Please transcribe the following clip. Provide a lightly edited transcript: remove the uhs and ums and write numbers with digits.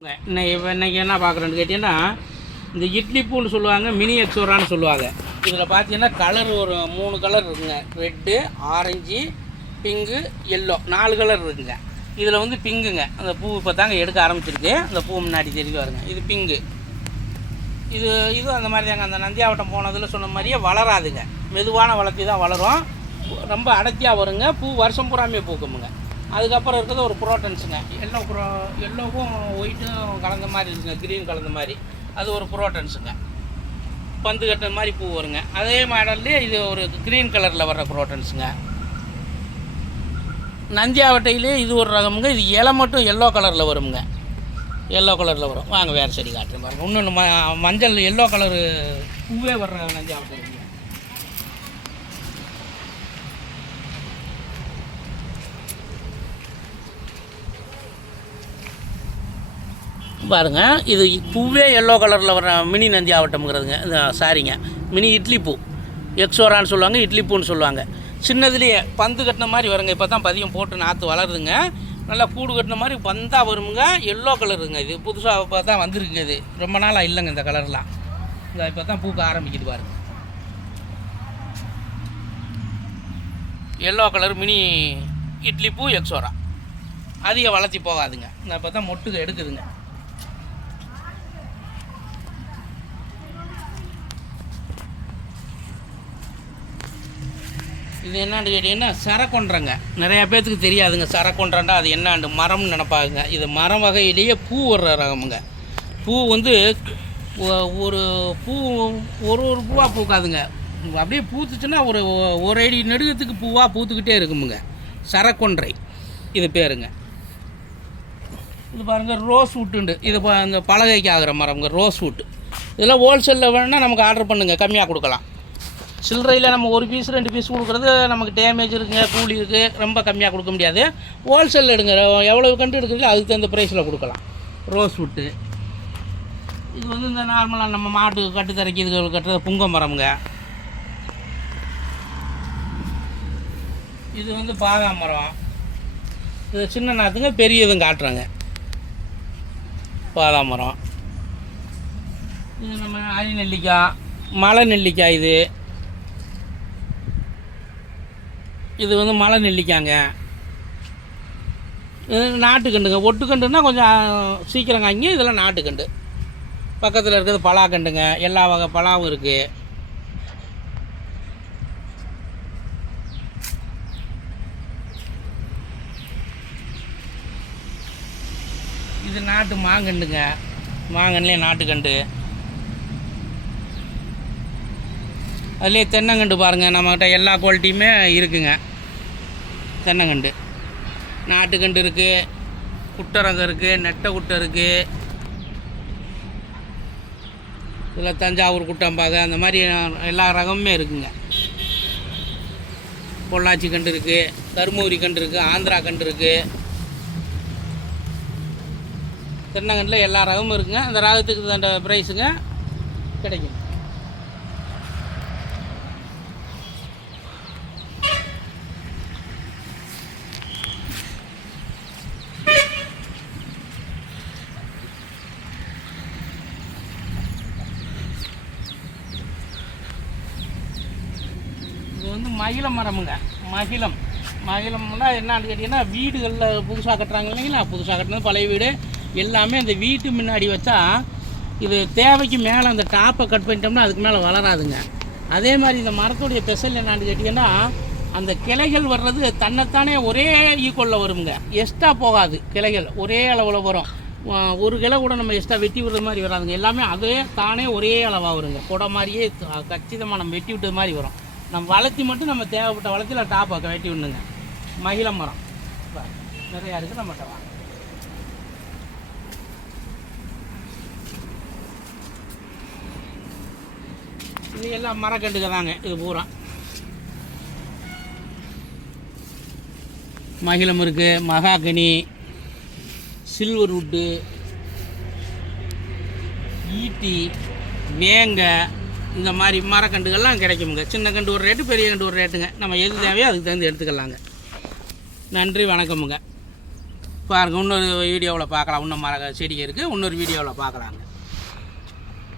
இன்றைக்கி என்ன பார்க்குறேன்னு கேட்டிங்கன்னா, இந்த இட்லி பூன்னு சொல்லுவாங்க, மினி எக்ஸோரான்னு சொல்லுவாங்க. இதில் பார்த்தீங்கன்னா கலர் ஒரு 3 கலர் இருக்குங்க. Red, orange, pink, yellow 4 colour இருக்குங்க. இதில் வந்து பிங்குங்க. அந்த பூ இப்போ தாங்க எடுக்க ஆரம்பிச்சிருக்கு. அந்த பூ முன்னாடி தெரியுது பாருங்க, இது பிங்கு. இதுவும் அந்த மாதிரி தாங்க. அந்த நந்தியாவட்டம் போனதில் சொன்ன மாதிரியே வளராதுங்க. மெதுவான வளர்த்தி தான் வளரும். ரொம்ப அடர்த்தியாக வருங்க. பூ வருஷம் பூராமே பூக்குமுங்க. அதுக்கப்புறம் இருக்கிறது ஒரு புரோட்டன்ஸுங்க. எல்லோவும் ஒயிட்டும் கலந்த மாதிரி இருக்குங்க, க்ரீன் கலந்த மாதிரி. அது ஒரு புரோட்டன்ஸுங்க. பந்து கட்டுற மாதிரி பூ வருங்க. அதே மாடல்லே இது ஒரு க்ரீன் கலரில் வர்ற புரோட்டன்ஸுங்க. நந்தியாவட்டையிலே இது ஒரு ரகமுங்க. இது இலை மட்டும் எல்லோ கலரில் வருங்க. எல்லோ கலரில் வரும். வாங்க வேறு செடி காட்டுறேன் பாருங்கள். இன்னொன்று மஞ்சள் எல்லோ கலரு பூவே வர்ற நந்தியாவட்டை பாருங்க. இது பூவே எல்லோ கலரில் வர மினி நந்தியாவட்டம்ங்கிறதுங்க. சாரிங்க, மினி இட்லி பூ. எக்ஸோரான்னு சொல்லுவாங்க, இட்லி பூன்னு சொல்லுவாங்க. சின்னதுலேயே பந்து கட்டின மாதிரி வருங்க. இப்போ தான் பதியம் போட்டு நாற்று வளருதுங்க. நல்லா கூடு கட்டின மாதிரி பந்தாக வருமுங்க. எல்லோ கலருங்க. இது புதுசாக இப்போ தான் வந்திருக்குங்க. இது ரொம்ப நாளாக இல்லைங்க இந்த கலர்லாம். இப்போ தான் பூக்க ஆரம்பிக்குது பாருங்க. எல்லோ கலர் மினி இட்லி பூ எக்ஸோரா. அதிக வளர்த்தி போகாதுங்க. இப்போ தான் மொட்டுக்கு எடுக்குதுங்க. இது என்னான்னு கேட்டிங்கன்னா, சரக்கொன்றங்க. நிறையா பேர்த்துக்கு தெரியாதுங்க சரக்கொன்றண்டா அது என்னான்னு. மரம்னு நினப்பாங்க. இது மரம் வகையிலேயே பூ வர்ற ரகமுங்க. பூ வந்து ஒரு பூ ஒரு பூவாக பூக்காதுங்க. அப்படியே பூத்துச்சுன்னா ஒரு அடி நெடுகத்துக்கு பூவாக பூத்துக்கிட்டே இருக்குமுங்க. சரக்கொன்றை இது பேருங்க. இது பாருங்கள், ரோஸ் வுட்டுண்டு. இது இந்த பலகைக்கு ஆகிற மரம்ங்க, ரோஸ் வுட்டு. இதெல்லாம் ஹோல்சேலில் வேணுன்னா நமக்கு ஆர்டர் பண்ணுங்கள், கம்மியாக கொடுக்கலாம். சில்லறையில் நம்ம ஒரு பீஸ் 2 பீஸ் கொடுக்குறது நமக்கு டேமேஜ் இருக்குங்க, கூலி இருக்குது, ரொம்ப கம்மியாக கொடுக்க முடியாது. ஹோல்சேலில் எடுங்க. எவ்வளோ கண்டு எடுக்குறீங்களோ அதுக்கு தகுந்த ப்ரைஸில் கொடுக்கலாம். Rose wood. இது வந்து இந்த நார்மலாக நம்ம மாட்டு கட்டுத்தரைக்கு இது கட்டுறது புங்க மரம்ங்க. இது வந்து பாகா மரம். இது சின்ன நாற்றுங்க, பெரியதும் காட்டுறாங்க. பாதாம் மரம். இது நம்ம அரி நெல்லிக்காய், மலை நெல்லிக்காய். இது வந்து மலை நெல்லிக்காங்க. இது நாட்டுக்கண்டுங்க. ஒட்டுக்கண்டுன்னா கொஞ்சம் சீக்கிரம் காய்ங்க. இதெல்லாம் நாட்டுக்கண்டு. பக்கத்தில் இருக்கிறது பலாக்கண்டுங்க. எல்லா வகை பலாவும் இருக்குது. இது நாட்டு மாங்கண்டுங்க. மாங்கன்லேயே நாட்டுக்கண்டு. அதுலேயே தென்னங்கண்டு பாருங்கள். நம்மக்கிட்ட எல்லா குவாலிட்டியுமே இருக்குங்க. தென்னங்கண்டு நாட்டுக்கண்டு இருக்குது, குட்டை ரகம் இருக்குது, நெட்டை குட்டை இருக்குது. இதில் தஞ்சாவூர் குட்டம்பாக அந்த மாதிரி எல்லா ரகமுமே இருக்குங்க. பொள்ளாச்சி கண்டு இருக்குது, தருமபுரி கண்டு இருக்குது, ஆந்திரா கண்டு இருக்குது. தென்னங்கண்டில் எல்லா ரகமும் இருக்குங்க. அந்த ரகத்துக்கு அந்த ப்ரைஸுங்க கிடைக்கும். இது வந்து மகிழம் மரமுங்க. மகிழம்னா என்னான்னு கேட்டிங்கன்னா, வீடுகளில் புதுசாக கட்டுறாங்க இல்லைங்களா, புதுசாக கட்டினது பழைய வீடு எல்லாமே அந்த வீட்டு முன்னாடி வச்சா இது தேவைக்கு மேலே அந்த டாப்பை கட் பண்ணிட்டோம்னா அதுக்கு மேலே வளராதுங்க. அதே மாதிரி இந்த மரத்துடைய ஸ்பெஷல் என்னான்னு கேட்டிங்கன்னா, அந்த கிளைகள் வர்றது தன்னைத்தானே ஒரே ஈக்குவலில் வருங்க. எக்ஸ்ட்ரா போகாது. கிளைகள் ஒரே அளவில் வரும். ஒரு கிளை கூட நம்ம எக்ஸ்ட்ரா வெட்டி விடுற மாதிரி வராதுங்க. எல்லாமே அதே தானே ஒரே அளவாக வருங்க. கொடை மாதிரியே கச்சிதமாக நம்ம வெட்டி விட்டது மாதிரி வரும். நம்ம வளர்த்தி மட்டும் நம்ம தேவைப்பட்ட வளர்த்தியில் டாப்பை வெட்டி விடணுங்க. மகிழ மரம் நிறையா இருக்குது நம்மகிட்ட. வாங்க. இது எல்லாம் மரக்கண்டுங்க தாங்க. இது பூரா மகிழம் இருக்குது, மகாகனி, சில்வர் வுட்டு, ஈட்டி, வேங்க, இந்த மாதிரி மரக்கண்டுகள்லாம் கிடைக்குமுங்க. சின்ன கண்டு ஒரு ரேட்டு, பெரிய கண்டு ஒரு ரேட்டுங்க. நம்ம எது தேவையோ அதுக்கு தகுந்து எடுத்துக்கலாங்க. நன்றி, வணக்கமுங்க. பாருங்கள். இன்னொரு வீடியோவில் பார்க்கலாம். இன்னும் செடி இருக்குது, இன்னொரு வீடியோவில் பார்க்கலாங்க.